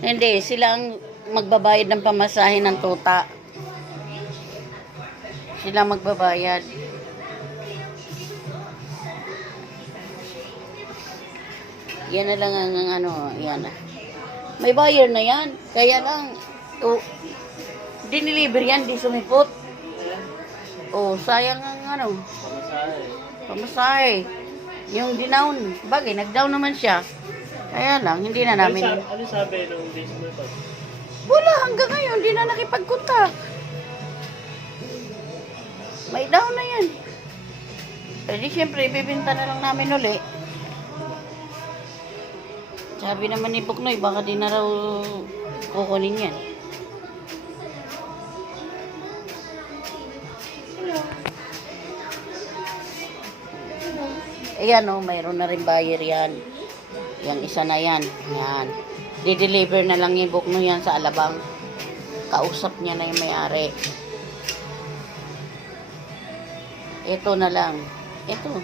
Hindi, sila ang magbabayad ng pamasahe ng tuta. Sila magbabayad. Yan na lang ang ano, yan. May buyer na yan. Kaya lang, diniliver yan, di sumipot. Sayang ang ano, pamasahe. Yung dinown, bagay, nag-down naman siya. Kaya lang, hindi na namin. Ano sabi nung di sumipot? Wala, hanggang ngayon, hindi na nakipag-contact. May down na yan. Pwede siyempre, ibibinta na lang namin uli. Sabi naman ni Buknoy, baka di na raw kukunin yan. Ayan mayroon na rin buyer yan. Yung isa na yan. Yan. Di-deliver na lang yung Buknoy yan sa Alabang. Kausap niya na yung may-ari. Ito na lang. Ito.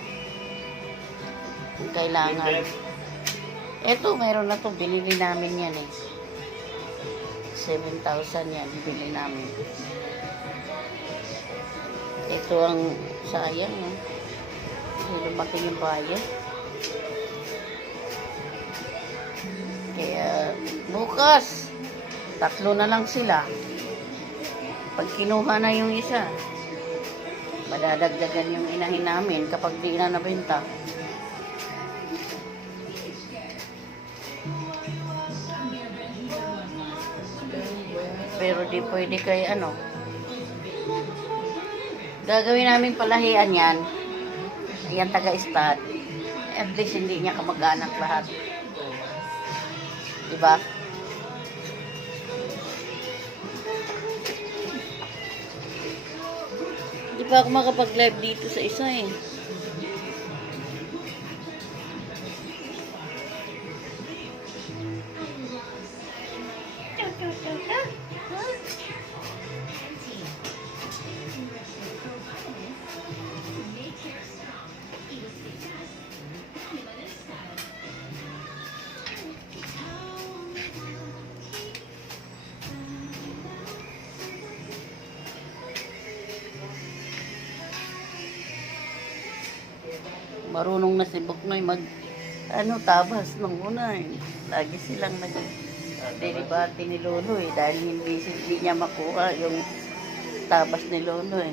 Kung kailangan. Ito, mayroon na to. Binili namin yan eh. 7,000 yan. Binili namin. Ito ang sayang lumaki yung bayan. Kaya bukas 3 na lang sila. Pag kinuha na yung isa, madadagdagan yung inahin namin kapag di na nabenta. Pero di pwede kay gagawin namin palahian yan. Yan taga-stud. At least hindi niya kamag-anak lahat. Diba? Di pa ako makapag-live dito sa isa eh. Marunong na si Buknoy tabas nung una eh. Lagi silang nag-debate ni Lolo eh. Dahil hindi niya makuha yung tabas ni Lolo eh.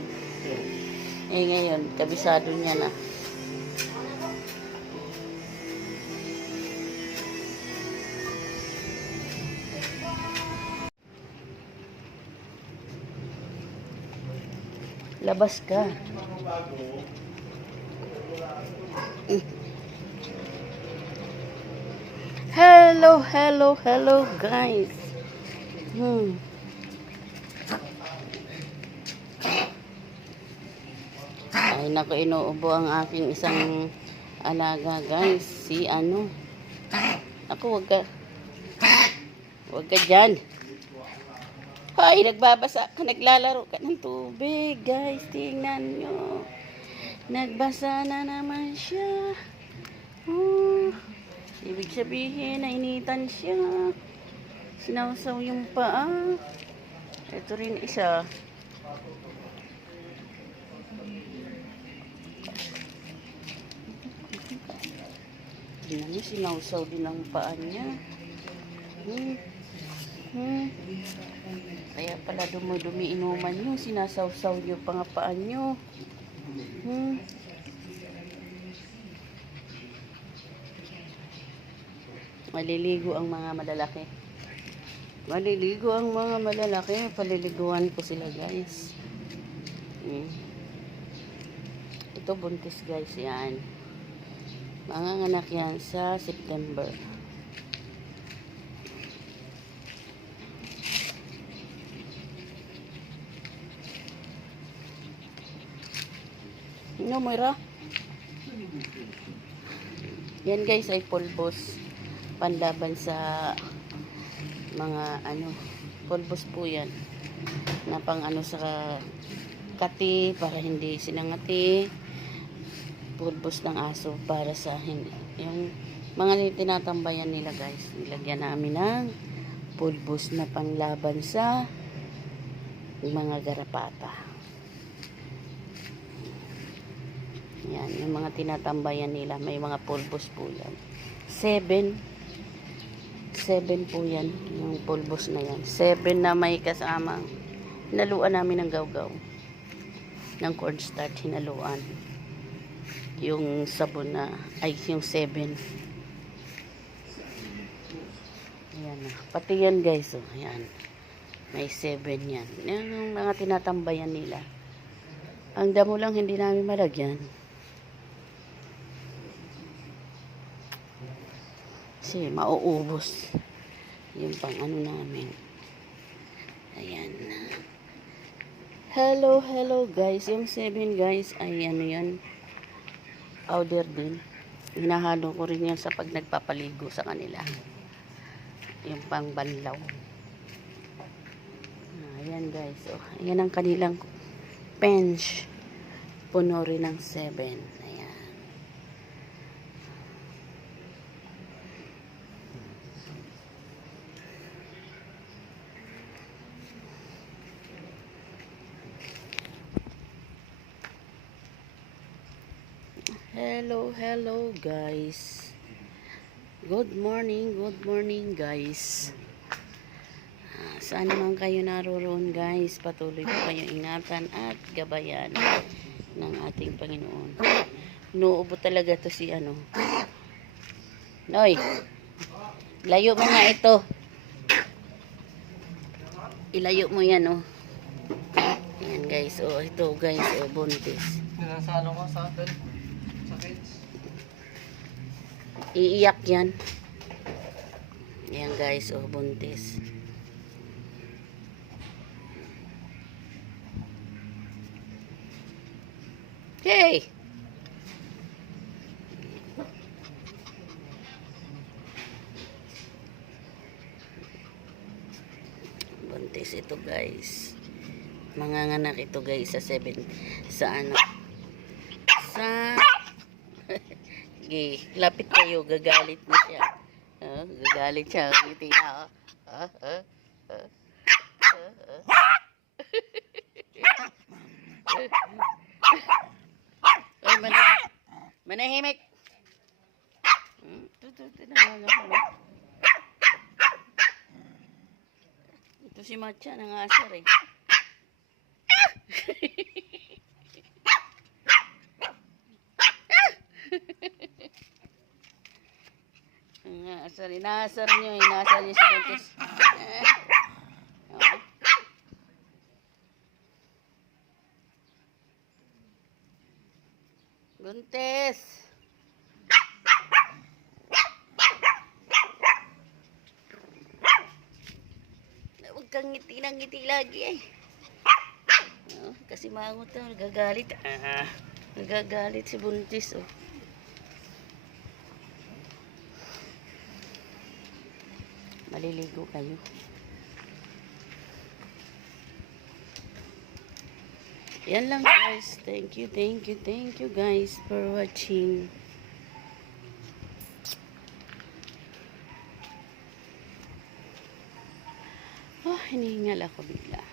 Ngayon, kabisado niya na. Labas ka. Hello guys. Ay naku, inuubo ang aking isang alaga guys. Si Ako, wag ka dyan. Ay, nagbabasa ka, naglalaro ka ng tubig guys. Tingnan nyo. Nagbasa na naman siya. Ibig sabihin, nainitan siya. Sinawsaw yung paa. Ito rin isa. Tingnan niyo, sinawsaw din ang paa niya. Kaya pala dumudumi inuman niyo. Sinasawsaw niyo pa nga paa niyo. Maliligo ang mga malalaki. Paliliguan ko sila guys. Ito buntis guys yan. Manganganak yan sa September. Moira? Yan guys ay pulbos. Panlaban sa mga pulbos po yan. Na pang sa kati para hindi sinangati. Pulbos ng aso para sa yung mga tinatambayan nila guys. Nilagyan namin ng pulbos na panglaban sa mga garapata. Yan, yung mga tinatambayan nila, may mga pulbos po yan. 7 po yan, yung pulbos na yan. 7 na may kasamang hinaluan namin ng gawgaw. Ng cornstarch hinaluan. Yung sabon na, ay yung 7. Ayan na. Pati yan guys, oh. Ayan. May 7 yan. Yan yung mga tinatambayan nila. Ang damo lang hindi namin malagyan. Kasi mauubos. Yung pang ano namin. Ayan na. Hello guys. Yung 7 guys ay ano yan. Powder din. Hinahalo ko rin yan sa pag nagpapaligo sa kanila. Yung pang banlaw. Ayan guys. Oh, ayan ang kanilang bench. Puno rin ng 7. Ayan. Hello guys. Good morning guys. Saan naman kayo naroon guys, patuloy po kayong ingatan at gabayan ng ating Panginoon. Nuubo talaga to si ano. Noy, layo mo nga ito. Ilayo mo yan oh. Ayan guys, oh ito guys, oh buntis. Nasa ano ko sa atin? Sa kids? Iiyak yan. Ayan guys, oh buntis. Hey! Buntis ito guys. Manganganak ito guys sa 7. Sa ano? Sa... Okay, lapit kayo. Gagalit na siya. Gagalit siya. Ngiti na. Oy, manahimik. Ito si Matcha nangasar eh. Inasar niyo si Buntis. Buntis. Huwag kang ngiti ng ngiti lagi eh. Kasi mangot na, nagagalit. Nagagalit si Buntis oh. Maliligo kayo. Yan lang guys. Thank you guys for watching. Oh, hinihingal ako bigla.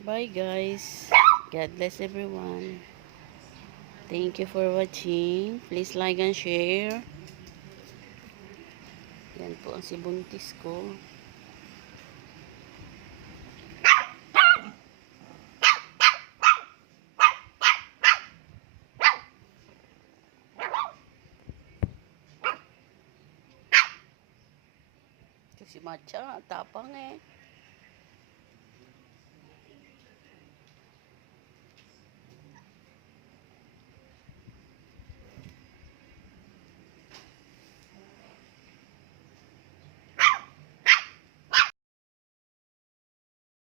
Bye guys. God bless everyone. Thank you for watching. Please like and share. Yan po ang si Buntis ko. Si Matcha, tapang eh.